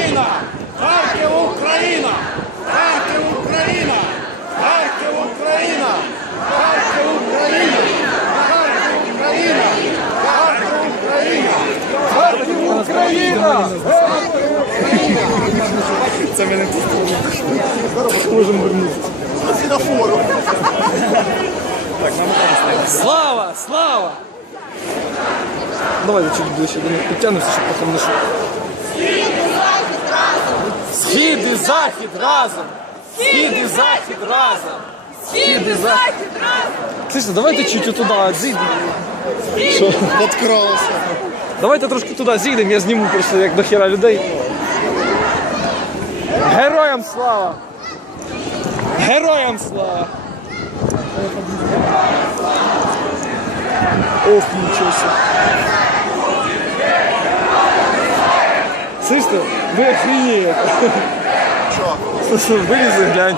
Україна! Харків Україна! Харків Україна! Харків Україна! Харків Україна! Харків Україна! Харків Україна! Харків Україна! Це мене Можемо вернути. свінофору. Слава! Слава! Давай чуть ближче до них підтягнемося, щоб потім не шукати. захід разом! Схід і захід разом! Схід і захід разом! Слухайте, давайте чуть туди зійдемо. Надкралося. Давайте трошки туди зійдемо, я зніму просто як до хіра людей. Героям слава! Героям слава! Ох, нічого себе. Слышите, ви охренеєте. Що? Вилізи, глянь.